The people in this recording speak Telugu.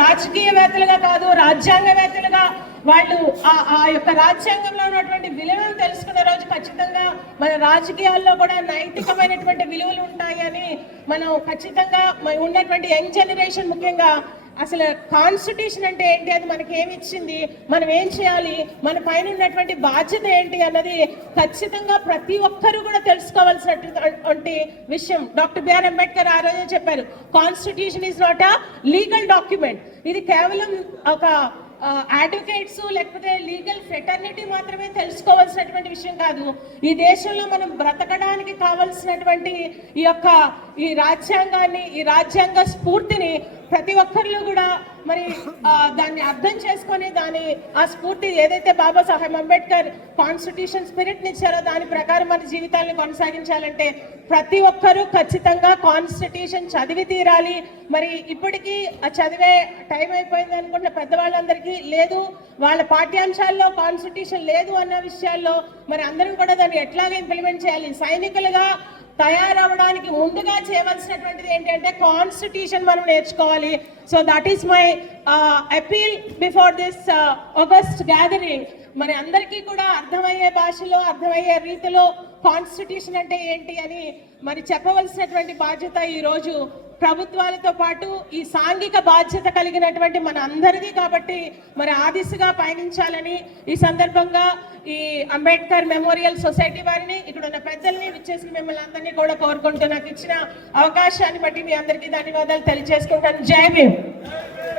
రాజకీయవేత్తలుగా కాదు, రాజ్యాంగవేత్తలుగా వాళ్ళు ఆ యొక్క రాజ్యాంగంలో ఉన్నటువంటి విలువలను తెలుసుకున్న రోజు ఖచ్చితంగా మన రాజకీయాల్లో కూడా నైతికమైనటువంటి విలువలు ఉంటాయని మనం ఖచ్చితంగా ఉన్నటువంటి యంగ్ జనరేషన్ ముఖ్యంగా అసలు కాన్స్టిట్యూషన్ అంటే ఏంటి, అది మనకి ఏమి ఇచ్చింది, మనం ఏం చేయాలి, మన పైన ఉన్నటువంటి బాధ్యత ఏంటి అన్నది ఖచ్చితంగా ప్రతి ఒక్కరూ కూడా తెలుసుకోవాల్సినటువంటి విషయం. డాక్టర్ బిఆర్ అంబేద్కర్ ఆ రోజే చెప్పారు, constitution is not a legal document. ఇది కేవలం ఒక అడ్వకేట్స్ లేకపోతే లీగల్ ఫెటర్నిటీ మాత్రమే తెలుసుకోవాల్సినటువంటి విషయం కాదు. ఈ దేశంలో మనం బ్రతకడానికి కావాల్సినటువంటి ఈ రాజ్యాంగాన్ని, ఈ రాజ్యాంగ స్ఫూర్తిని ప్రతి ఒక్కరిలో కూడా మరి దాన్ని అర్థం చేసుకొని ఆ స్ఫూర్తి ఏదైతే బాబాసాహెబ్ అంబేద్కర్ కాన్స్టిట్యూషన్ స్పిరిట్ని ఇచ్చారో దాని ప్రకారం మన జీవితాలను కొనసాగించాలంటే ప్రతి ఒక్కరూ ఖచ్చితంగా కాన్స్టిట్యూషన్ చదివి తీరాలి. మరి ఇప్పటికీ చదివే టైం అయిపోయింది అనుకున్న పెద్దవాళ్ళందరికీ లేదు, వాళ్ళ పాఠ్యాంశాల్లో కాన్స్టిట్యూషన్ లేదు అన్న విషయాల్లో మరి అందరం కూడా దాన్ని ఎట్లాగా ఇంప్లిమెంట్ చేయాలి. సైనికులుగా తయారవడానికి ముందుగా చేయవలసినటువంటిది ఏంటంటే కాన్స్టిట్యూషన్ మనం నేర్చుకోవాలి. So that is my appeal before this August gathering. మరి అందరికీ కూడా అర్థమయ్యే భాషలో, అర్థమయ్యే రీతిలో కాన్స్టిట్యూషన్ అంటే ఏంటి అని మరి చెప్పవలసినటువంటి బాధ్యత ఈరోజు ప్రభుత్వాలతో పాటు ఈ సాంఘిక బాధ్యత కలిగినటువంటి మన అందరిది. కాబట్టి మరి ఆ దిశగా పయనించాలని ఈ సందర్భంగా ఈ అంబేద్కర్ మెమోరియల్ సొసైటీ వారిని, ఇక్కడ ఉన్న పెద్దల్ని, విచ్చేసిన మిమ్మల్ని అందరినీ కూడా కోరుకుంటూ నాకు ఇచ్చిన అవకాశాన్ని బట్టి మీ అందరికీ ధన్యవాదాలు తెలియజేసుకుంటాను. జై భీమ్.